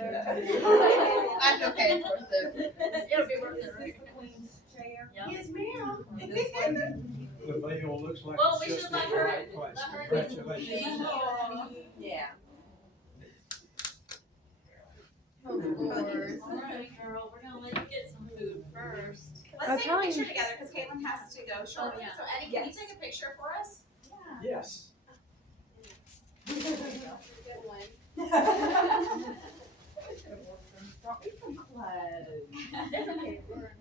That's okay, it's worth it. It'll be worth it, right? Queen's chair. Yeah. Yes, ma'am. This one. The video looks like Well, it's we just should in let the her- right place. let her- Congratulations. Yeah. Of course. Alright, girl, we're gonna let you get some food first. Let's take a picture together because Caitlin has to go shortly. yeah. So Eddie, can you take a picture for us? Yes. Good one. Brought me some clothes. That's okay, we're.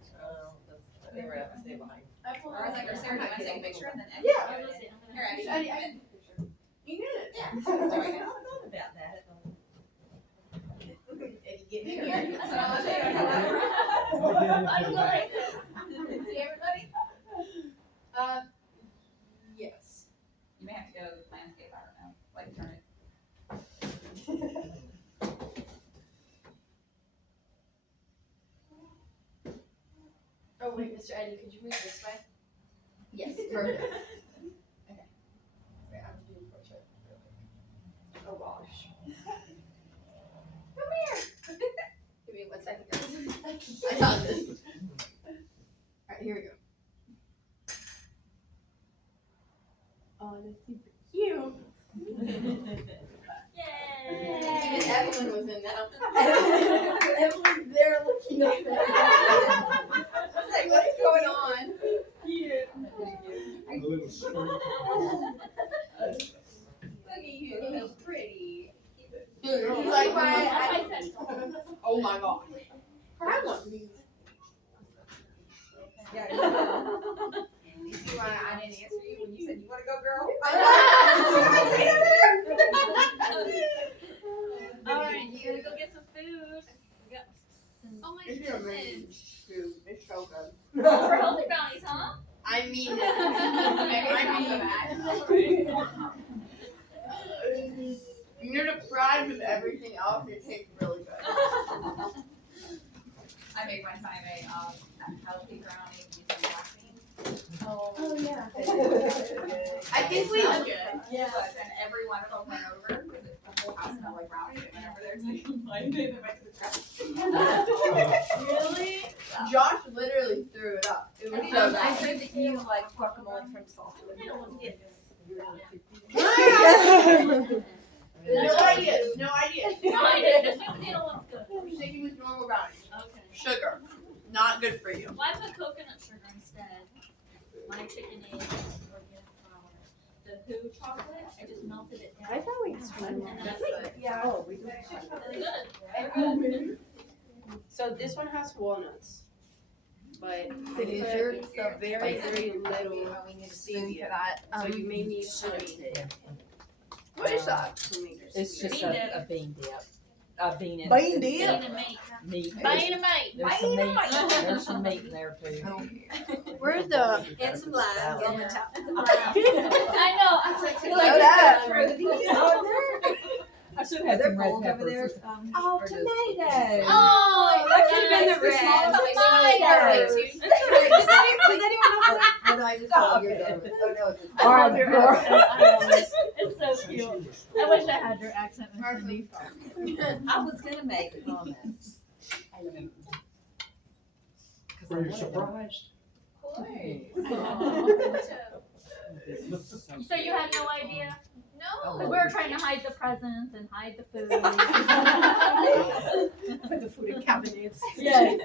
They were up to stay behind. Or I was like, or Sarah, do you want to take a picture and then Eddie? Yeah. can do it? Here, Eddie, Eddie, come in. You did it. Yeah. I thought about that. Eddie, get Here. here. That's what I was doing. I like this. See everybody? Yes. You may have to go landscape, I don't know, like turn it. Oh wait, Mr. Eddie, could you move this way? Yes. Perfect. Okay. Wait, I'm doing portrait. Oh gosh. Come here. Give me 1 second, guys. I got this. Alright, here we go. Oh, that's super cute. Yay! Even Evelyn was in that. Evelyn's there looking up there. I was like, what's going on? Cute. A little street. Look at you, so pretty. He's like, oh my god. Grab one. Yeah. You see why I didn't answer you when you said you wanna go, girl? Alright, you gotta go get some food. We got some- Oh my goodness. Dude, it's so good. For healthy brownies, huh? I mean it. You're deprived of everything else. It tastes really good. I made one time a healthy brownie using black beans. Oh yeah. I think we- good. Yeah. But then every one of them went over because the whole house smelled like brownie. They went over there to like they went to the trash. Really? Josh literally threw it up. It was so I bad. heard that you like guacamole from salsa. No idea. No idea. No, I did. The sweet potato one's good. I'm sticking with normal brownies. Okay. Sugar. Not good for you. Well, I put coconut sugar instead. My chicken eggs organic flour. The Who chocolate, I just melted it down. I thought we had one. And then I put Yeah. Oh, we do. they're good. They're good. So this one has walnuts, but It is put yours? the very, very little We need a spoon stevia. for that. So you may need honey What is that? to make it It's sweeter. just Bean dip. a bean dip. A bean and Bean Bean dip? and meat. meat. Bean and meat. There's some meat. There's some meat in there too. Where's the? And some limes on the top. I know. I was like, Slow down. I should have had some red peppers. Oh, or just- tomatoes. Oh, that could have been the yes, red. tomatoes. Does anyone else? Oh, no, I just Stop told you. it. Oh, no, it's I love your accent. I love it. It's so cute. I wish I had your accent, Miss Cindy. I was gonna make comments. Were you surprised? So you had no idea? No. Because we were trying to hide the presents and hide the food. Put the food in cabinets. Yes.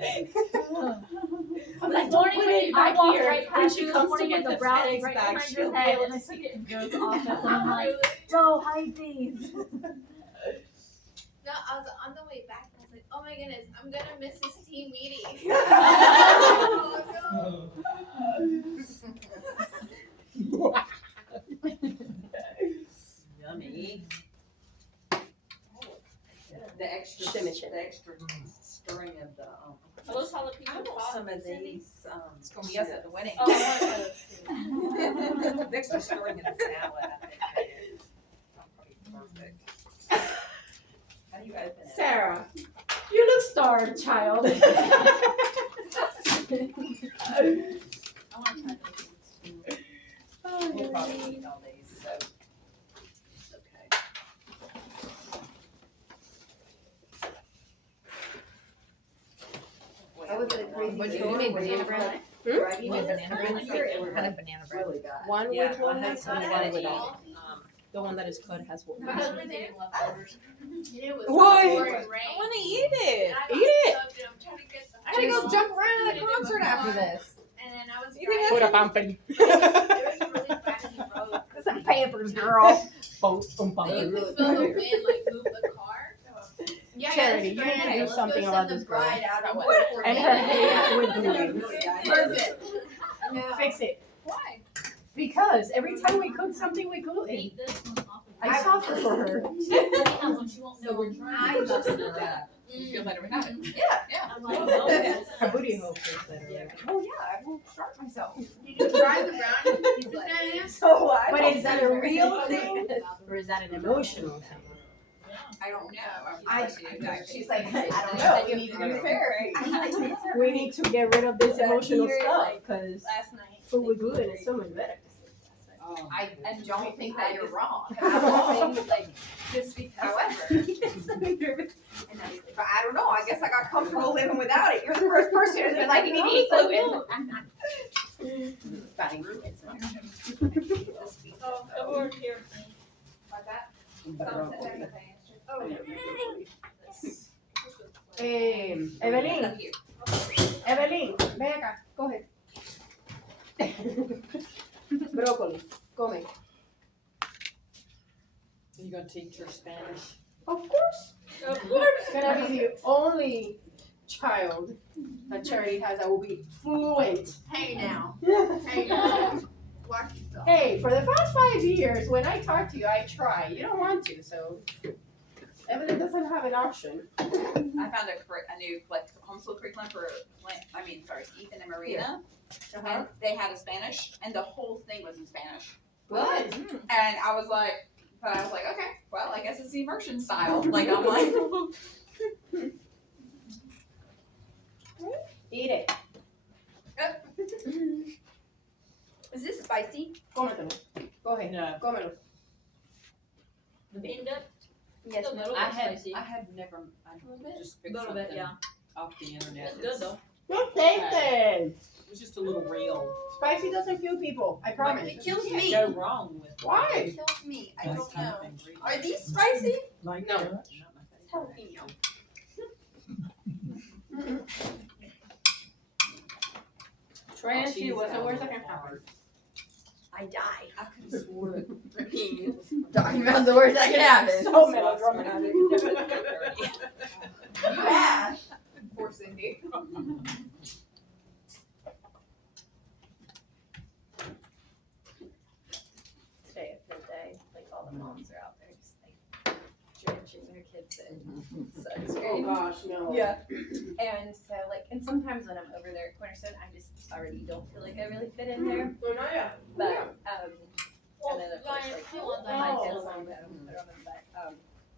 I'm This like, don't morning put it I back walked here. right When past she you this comes to morning get with the the brownie FedEx right bag, behind she'll your head, be and I took it in Joe's office, and I'm like, Joe, hide these. No, I was on the way back. I was like, oh my goodness, I'm gonna miss this team meeting. Yummy. The extra, Shimmy shimmy. the extra stirring of the, Are those jalapeno I want pops, some of Cindy? these, It's gonna be us at the wedding. Oh, I want those. the extra stirring in the salad, I think that is probably perfect. How do you open it? Sarah, you look starved, child. I want to try those too. We'll probably eat all these, so. Okay. What You you made want? banana bread? Hmm? You made banana bread? What kind of banana bread? Really bad. One Yeah, with my walnuts husband and had one it. without. The one that is cut has walnuts. It was Why? pouring I rain. wanna eat it. And I got Eat it. soaked and I'm trying to get the I gotta go phone. jump around at a Put it in my concert after car, this. And then I was You think Put driving. a pamper. It was really bad in the road. It's a Pampers girl. Bum, bum, But you bum. could feel the wind like move the car. Yeah, Charity, yeah, you need to do let's something go about send this the girl. bride out on And her hair with doing. Perfect. Fix it. Why? Because every time we cook something, we glue it. Eat this one off of I suffer for her. Anyhow, she won't know we're trying. You feel better without it? I'm like, no, yes. Her booty hole feels better. Yeah. Oh yeah, I will start myself. Did you try the brownie pieces, Diana? So what? But is that a real thing? Or is that an emotional thing? I don't know. She's like, I don't know. know. You need to do therapy. We need to get rid of this emotional Here, stuff like, because Last night. food with gluten is so much better. I don't think that you're wrong. Like, just because. However, but I don't know. I guess I got comfortable living without it. You're the first person who's been like, you need to eat gluten. Oh, the word here. What's that? Evelyn, Evelyn, ven acá, coge. Brócoli, come. You gonna teach her Spanish? Of course. Of course. It's gonna be the only child that Charity has that will be fluent. Hey now. Hey, Hey now. Watch yourself. for the past 5 years, when I talk to you, I try. You don't want to, so Evelyn doesn't have an option. I found a new homeschool curriculum for Ethan and Marina, and they had a Spanish, and the whole thing was in Spanish. Good. And I was like, okay, well, I guess it's the immersion style. Like I'm like, Eat it. Is this spicy? Cómetelo. Go ahead. no. Cómelo. The bean dip? Yes, It's a little I bit had spicy. never. I just A picked little bit, something yeah. off the internet. It's good though. Just taste it. It was just a little reel. Spicy doesn't kill people. I promise. It kills me. Go wrong with Why? It kills me. I don't know. Are Are these spicy? Like No. that? Jalapeno. Tracy, what's the worst that can happen? I die. I could have sworn. Talking about the worst that can happen. So melodramatic. Yeah. Poor Cindy. Today a good day. Like all the moms are out there just like drenching their kids in sunscreen. Oh gosh, no. Yeah. And so and sometimes when I'm over there at Cornerstone, I just already don't feel like I really fit in there. No, not yet. But and then of course Ryan, like come on, my Ryan. kids along with them, but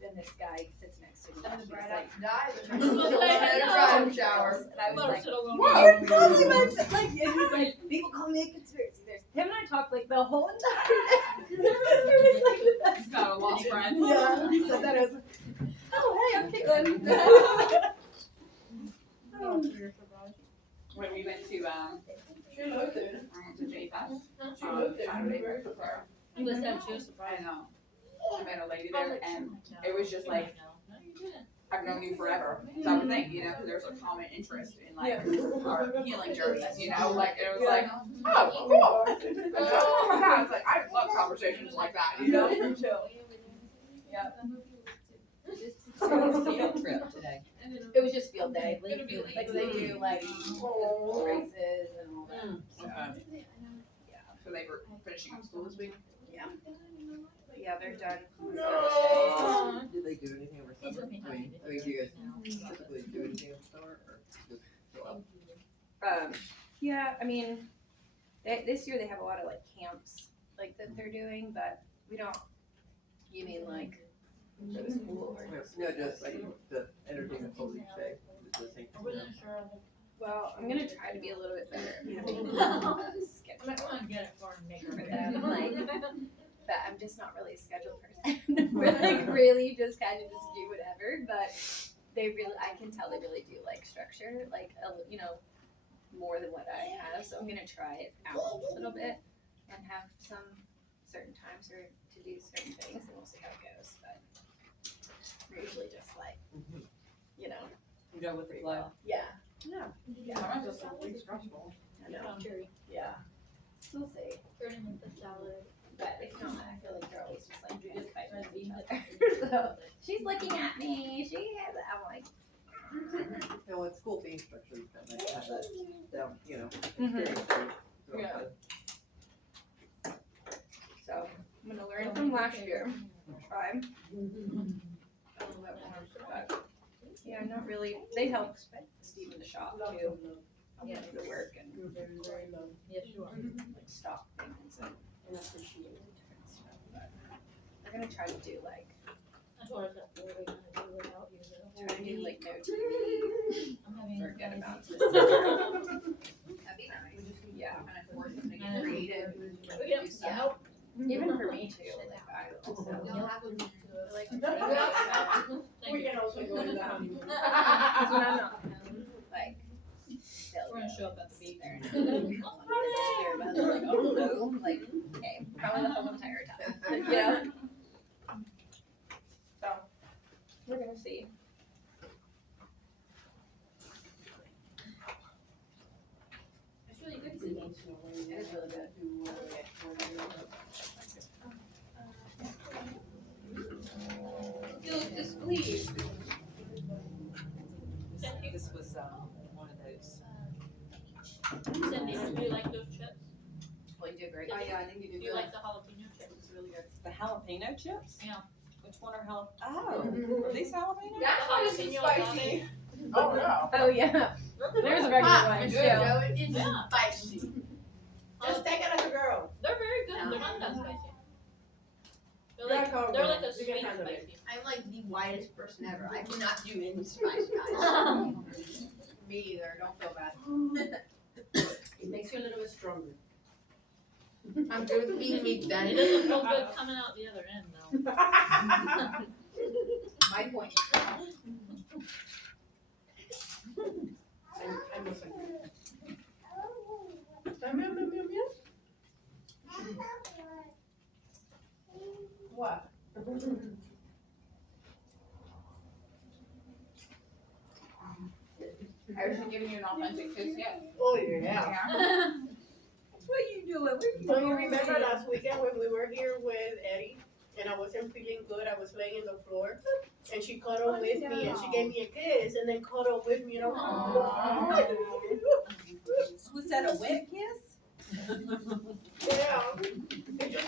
then this guy sits next to me. and he's like, Bride shower. And I was like, Whoa. you're totally meant to, like, and he's like, people call me a conspiracy theorist. Him and I talked like the whole entire time. It was like the best. Got a lost friend. Yeah, he said that. I was like, oh, hey, I'm Caitlin. When we went to She looked it. J Fest. She looked it. Saturday. You must have she was surprised. I met a lady there, and it was just like, I've known you forever. So I would think, because there's a common interest in like our healing journeys, like it was like, oh, cool. I was like, I love conversations like that, Yeah. So what's the field trip today? It was just field day. Like they do like races and all that. Okay. So they were finishing up school this week? Yeah, they're done. No. Did they do anything over summer? Do you guys typically do anything over summer or just go out? Yeah, I mean, this year they have a lot of like camps like that they're doing, but we don't. You mean like for the school or? No, just like the entertainment whole each day. Just listening to I wasn't sure. Well, I'm gonna try to be a little bit better. I'm not gonna get it for me. For them, but I'm just not really a scheduled person. We're like really just kind of just do whatever, but I can tell they really do like structure, like more than what I have, so I'm gonna try it out a little bit and have some certain times or to do certain things, and we'll see how it goes. But we're usually just like, you know, Go with the flow. yeah, Sometimes it's really stressful. I know, yeah. We'll see. Turn it into salad. But if not, I feel like they're always just like fighting with each other. So she's looking at me. She has. I'm like. You know, it's cool being structured, kind of have that down, you know, Mhm. experience. So, Yeah. So I'm gonna learn from last year. Try a little bit more, but yeah, not really. They help Steve in the shop too. Help him do the work and Yes, you are. like stock things and stuff. But we're gonna try to do like I told her that we were gonna do without you. try to do like no TV. I'm having. Forget about it. That'd be nice. Yeah. Kind of force them to get creative. Yeah. Even for me too. Like I also You'll have to like Thank We you. can also go to the honeymoon. when I'm not home, like they'll We're gonna go show up at the beach. there and like, oh no, like okay, probably the whole entire time. Yeah. So we're gonna see. It's really good singing. It is really good. Feel displeased. This was, one of those. Cindy, do you like those chips? Well, you do great. Oh, yeah, I think you Do did you good. like the jalapeno chips? It's really good. The jalapeno chips? Yeah. Which one are oh, are these jalapeno? That's why this is spicy. Oh, no. Oh yeah. There's a regular one Good, too. Joe. It is Yeah. spicy. Just take it as a girl. They're very good. They're not that spicy. They're Yeah, like, go they're girl. like a You can sweet handle it. spicy. I'm like the whitest person ever. I cannot do any spice, guys. Me either, don't feel bad. It makes you a little bit stronger. I'm good with being meat It then. doesn't feel good coming out the other end though. My point. I must agree. Meow, meow, meow, meow. What? Has she given you an authentic kiss yet? Oh, yeah. Yeah. What are you doing? Do you remember last weekend when we were here with Eddie and I wasn't feeling good? I was laying on the floor and she cuddled with me and she gave me a kiss and then cuddled with me and I'm like, Was that a wet kiss? yeah. It just,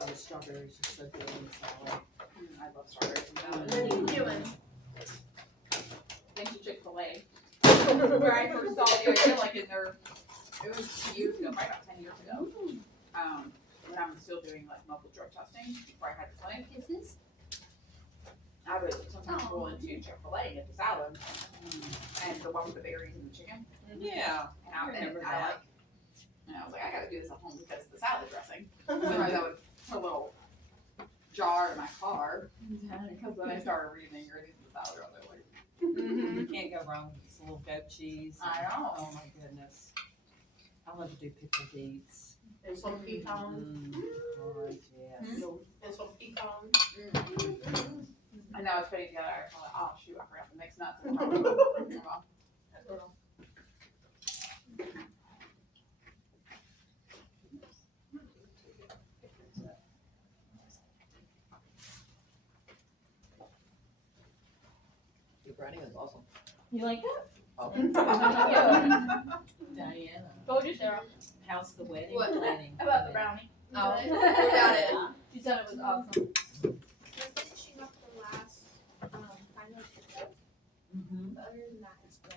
Oh, the strawberries are so good in salad. I love strawberries and salad. What are you doing? Thanks to Chick-fil-A. Where I first saw the idea, like in their, it was years ago, probably about 10 years ago. When I was still doing like mobile drug testing before I had the clinic. Kisses? I would sometimes roll into Chick-fil-A and get the salad and the one with the berries and the chicken. Yeah. And I Remember I that. like, and I was like, I gotta do this at home because of the salad dressing. Otherwise I would put a little jar in my car because then I started reading the ingredients of the salad. I was like, You can't go wrong with this little goat cheese. I know. Oh my goodness. I love to do pickled beets. and some pecan, Lord, yes. and some pecan. I know it's putting together. I was like, oh shoot, I forgot to mix nuts. And well, Your writing is awesome. You like that? Oh. Diana. Told you, Sarah. How's the wedding What? planning? About the brownie. Oh, what about it? She said it was awesome. We're finishing up the last final touches, Mhm. but other than that, it's good.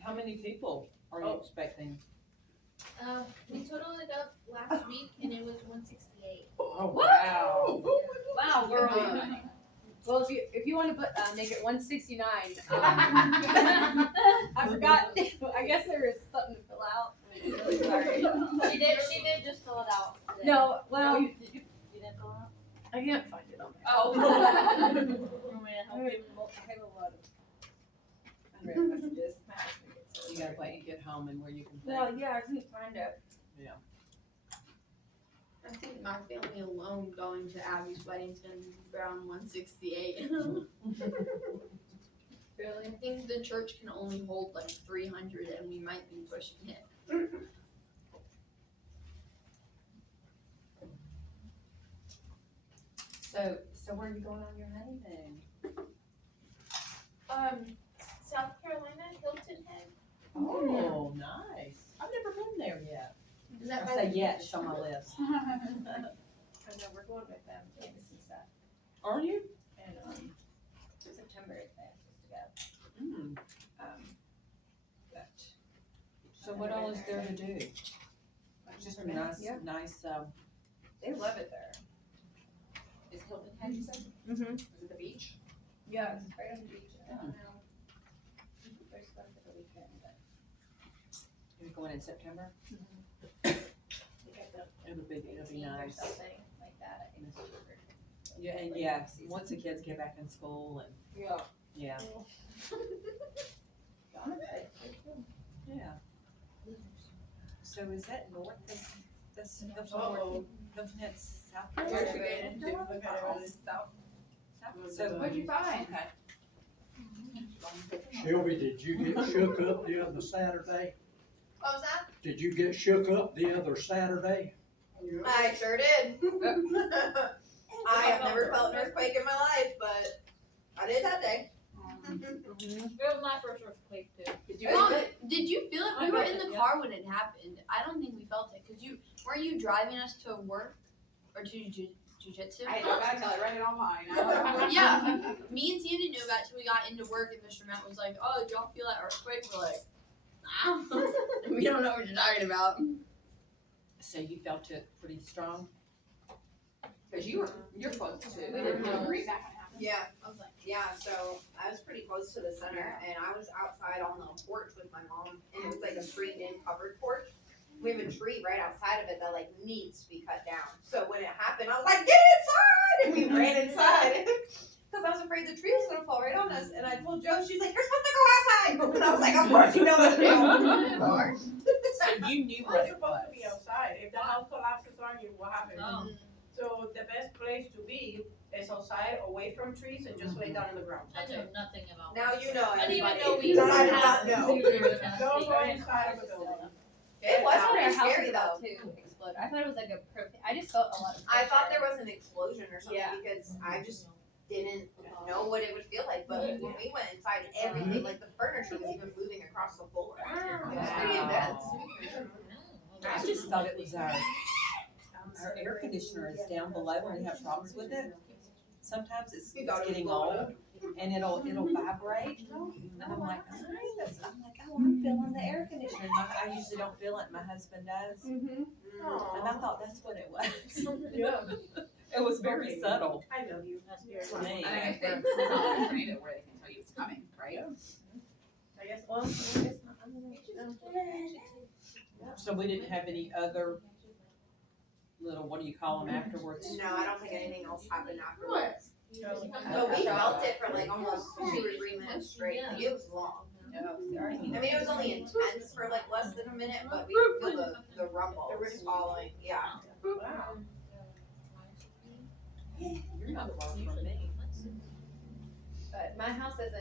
How many people are you expecting? We totaled it up last week and it was 168. Oh, wow. Wow, girl. Yeah. Well, if you want to make it 169, I forgot. I guess there was something to fill out. I'm really sorry. She did just fill it out. today. No, well, You didn't fill I can't find it on my Oh. I have a lot of unread messages. My husband gets so You gotta wait and get home and where you can Well, think. yeah, I couldn't find it. I think my family alone going to Abby's wedding's gonna be around 168. Really? I think the church can only hold like 300 and we might be pushing it. So where are you going on your honeymoon? South Carolina, Hilton Head. Oh, nice. I've never been there yet. Is I that say yet, it's on my list. I know, we're going with them, Candace and stuff. Are you? And, September is when I'm supposed to go. Mm. But So what all is there to do? Just a nice, Yeah. nice, They love it there. Is Hilton Head, you said? Mm-hmm. Is it the beach? Yeah, it's right on the beach. I don't know. We're supposed to go weekend, but you're going in September? we got the It'll be 18th or nice. something like that. I think it's super. Yeah, and yeah, once the kids get back in school and, Yeah. yeah, yeah. So is that north of, that's north, Hilton Head's south? Where's Carolina? she going to? Look at it. South. So, What'd you find? okay. Shelby, did you get shook up the other Saturday? What was that? Did you get shook up the other Saturday? I sure did. I have never felt an earthquake in my life, but I did that day. It was my first earthquake too. Mom, did you feel it? I We were felt in the it, car when it happened. I don't think we felt it because weren't you driving us to work or to jujitsu? I gotta tell you, I read it online. Yeah, me and Sandy knew about it till we got into work, and Mr. Matt was like, "Oh, did y'all feel that earthquake?" We're like, "Nah, we don't know what you're talking about." So you felt it pretty strong? Cause you're close to, We didn't know. agree back on that. Yeah, I was like, yeah. So I was pretty close to the center, and I was outside on the porch with my mom, and it was like a screened-in covered porch. We have a tree right outside of it that like needs to be cut down. So when it happened, I was like, "Get inside!" And we ran inside because I was afraid the tree was gonna fall right on us. And I told Jo, she's like, "You're supposed to go outside," and I was like, "Of course you know what to do." Of course. So you knew We're what it supposed to was? be outside. If the house collapses on you, what happens? Oh. So the best place to be is outside, away from trees, and just lay down on the ground. I That's know it. nothing about. Now you know, I didn't even everybody. know we I did had- not know. we were gonna Don't see. go inside of the building. It was I thought our pretty house scary was about though. to explode. I thought it was like a I just felt a lot of I thought pressure. there was an explosion or something Yeah. because I just didn't know what it would feel like. But when we went inside, everything, like the furniture was even moving across the floor. It was pretty intense. I just thought it was our air conditioner is down below when we have problems with it. Sometimes it's getting old and it'll vibrate. And I'm like, oh, I'm feeling the air conditioner. I usually don't feel it, my husband does. Mm-hmm. And I thought that's what it was. Yeah. It was very subtle I love you. for me. I think they put it on the radio where they can tell you it's coming, right? I guess. Well, I guess not. I don't know. So we didn't have any other little, what do you call them afterwards? No, I don't think anything else happened afterwards. No. But we felt it for like almost 2 or 3 minutes straight. Like it was long. I mean, it was only intense for like less than a minute, but we could feel the rumble following. Yeah. Wow. You're not far from me. But my house isn't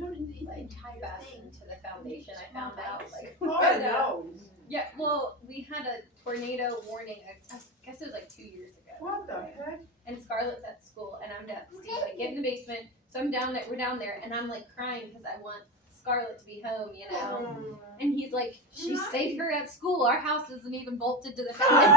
like fastened to the foundation. I found out like Oh no. yeah. Well, we had a tornado warning. I guess it was like 2 years ago. What the heck? And Scarlett's at school, and I'm down. Steve's like, get in the basement. So I'm down there. We're down there, and I'm like crying because I want Scarlett to be home, you know. And he's like, she's safer at school. Our house isn't even bolted to the foundation.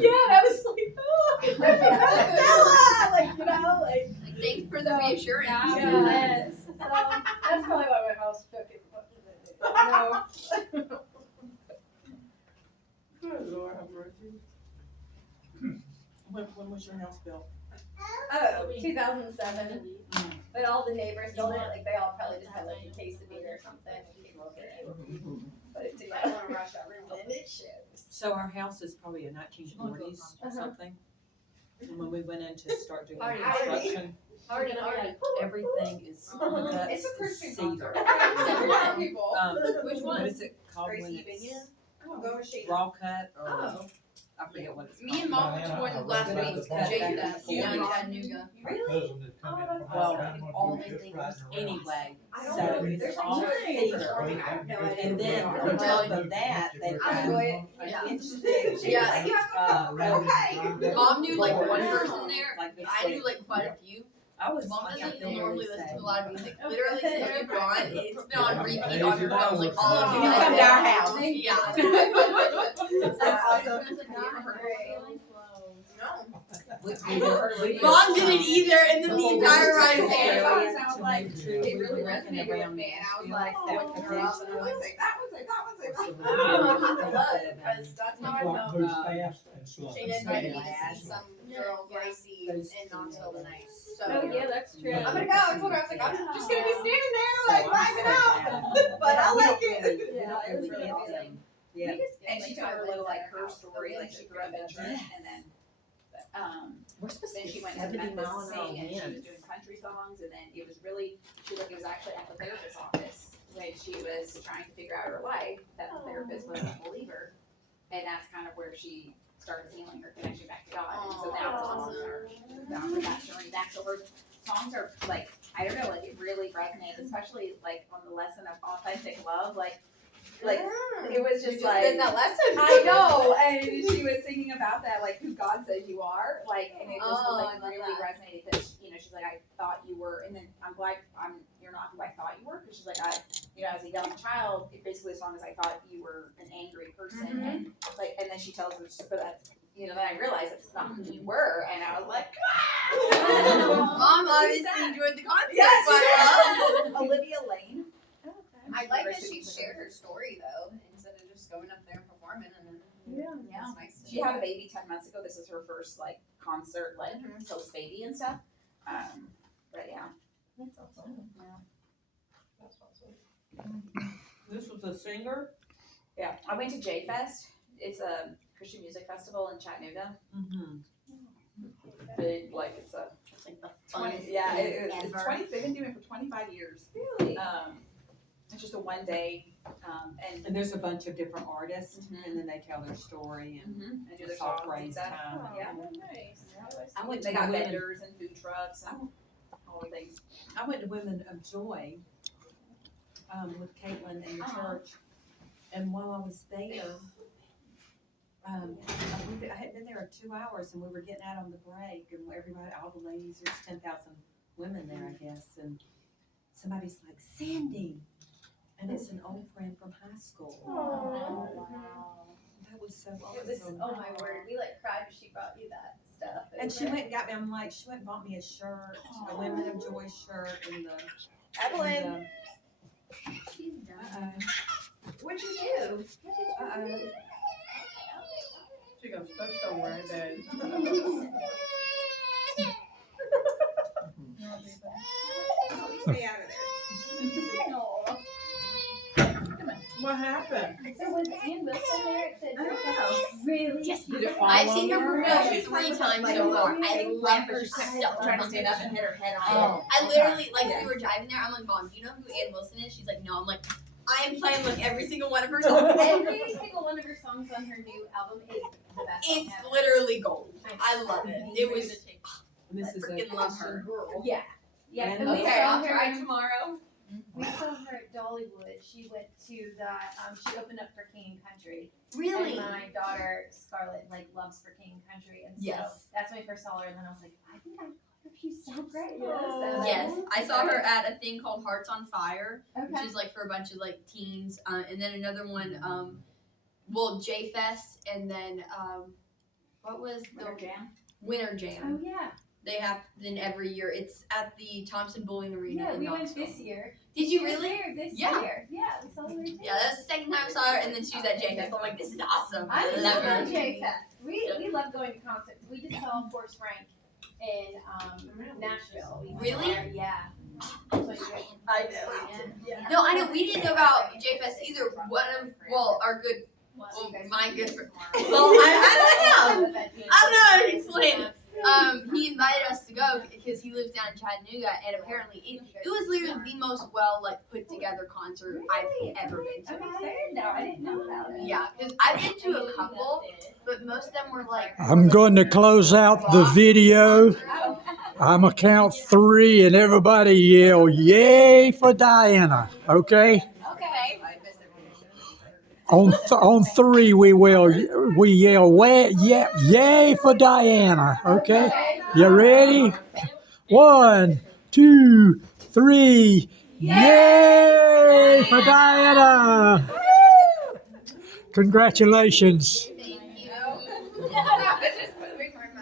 Yeah, and I was like, oh, Stella, like you know, like. Thanks for the reassurance. Yes. So that's probably why my house took it. No. Good Lord have mercy. When was your house built? Oh, 2007. But all the neighbors built it. Like they all probably just had like a quesadilla or something. And came over and put it together. I don't want to rush everyone. And it shows. So our house is probably a 1940s or something. And when we went in to start doing Hardy. construction, Hardy. everything is, the guts It's a is Christian cedar. concert. People. Which What one? is it called when Gracie it's Vineyard? Oh, go with Shady. raw cut or, Oh. I forget what it's called. Me and Mom went to one last When it was week. cut Jake back Fest and down in forth. Chattanooga. Well, all they think was Anyway, I don't so know. it's There's all like cedar. performing. I have no idea. And then what on they are. top of that, they've got Enjoy it. an Yeah. inch thick. Yeah, you have Okay. Mom knew like one person there. Like this I big. knew like quite a few. I was Mom like, I doesn't feel normally really listen sad. to a lot of music. Literally since you've gone, it's been on repeat on her phone like all of You come to our house. Yeah. That's awesome. Mom didn't either, and then the entire ride is there. I was like, It it really resonated with me, and I was like, looking her up, and I was like, that one's like, that one's like, that one's like. Because that's how I What felt. moves fast and slow. She invited me to see some girl Gracie in Knoxville tonight. So Oh, yeah, that's true. I'm gonna go. I told her I was like, I'm just gonna be standing there like vibing out. But I like it. Yeah, it was really awesome. Yeah. And she told her little like her story, like she grew up in church, and then We're supposed then to she get went to 70 Memphis mile to an hour sing, and she was winds. doing country songs, and then it was really, she was like, it was actually at the therapist's office when she was trying to figure out her life, that the therapist wasn't a believer, and that's kind of where she started feeling her connection back to God, and so now the songs are about that journey back. So her songs are like, I don't know, like it really resonates, especially like on the lesson of authentic love, like it was just like in that lesson. I know, and she was singing about that, like who God says you are, like, and it just Oh, was I like love really that. resonated. Because she's like, I thought you were, and then I'm glad you're not who I thought you were, because she's like, as a young child, basically the song is I thought you were an angry person, and like, and then she tells her, but that's, then I realized it's not who you were, and I was like, Mom obviously enjoyed the concert. Yes, but, Olivia Lane. I like that she shared her story though, instead of just going up there and performing and then. Yeah. It's nice. She had a baby 10 months ago. This is her first like concert, like post baby and stuff. But yeah. That's awesome. This was a singer? Yeah. I went to J Fest. It's a Christian music festival in Chattanooga. Mm-hmm. Big, like it's a Like the 20. funnest Yeah, thing it's ever. 20. They've been doing it for 25 years. Really? It's just a one day, and And there's a bunch of different artists, Mhm. and then they tell their story and and do their it's all songs and praise stuff. time. Yeah. Nice. I went to They got Women. vendors and food trucks and all the things. I went to Women of Joy with Caitlin in the church, and while I was there, I had been there 2 hours, and we were getting out on the break, and everybody, all the ladies, there's 10,000 women there, I guess, and somebody's like, Cindy, and it's an old friend from high school. Oh, That was so It was, awesome. oh my word, we like cried when she brought you that stuff. It And was she very- went and got me, I'm like, she went and bought me a shirt, a Women of Joy shirt, and the. Evelyn. and She's the- done. What'd you do? She goes, don't worry, Dad. Stay out of there. What happened? So was Ann Wilson there at the I don't drink know. fest? Really? Did it fall I've on seen her her? perform 3 times so far. I love her. She's Trying to stand up and hit her head on Oh. I literally, like, we were driving there. I'm like, Mom, do you know who Ann Wilson is? She's like, no. I'm like, I am playing like every single one of her songs. Every single one of her songs on her new album is the best. song It's ever. literally gold. I love it. It was. And this I is a freaking love her. Yeah. Yeah, And and we Okay, saw I'll her. try tomorrow. We saw her at Dollywood. She went to that. She opened up for King and Country. Really? And my daughter Scarlett like loves for King and Country, and so Yes. that's when we first saw her. And then I was like, I think I love her. She's so great. Aw. Yes, I saw her at a thing called Hearts on Fire, which Okay. is like for a bunch of like teens, and then another one, well, J Fest, and then what was the Winter Jam. Winter Oh Jam? yeah. They happen every year. It's at the Thompson Bowling Arena Yeah, in we went Knoxville. this year. Did you She was really? there this Yeah. year. Yeah, we saw her. Too. Yeah, that's the second time I saw her, and then she was at J Fest. I'm like, this is awesome. I love love her. J Fest. We love going to concerts. We just saw Forrest Frank in Nashville. We saw Really? her, yeah. I know. Yeah. No, I know. We didn't know about J Fest either. Our good, my good friend. Well, I don't know. I don't know how to explain it. invited us to go because he lives down in Chattanooga, and apparently it was literally the most put together concert I've ever been to. I didn't know about it. Yeah, because I've been to a couple, but most of them were like. I'm going to close out the video. I'm gonna count 3 and everybody yell, yay for Diana, okay? Okay. On 3 we yell, yeah, yay for Diana, okay? You ready? 1, 2, 3, yay for Diana! Congratulations. Thank you.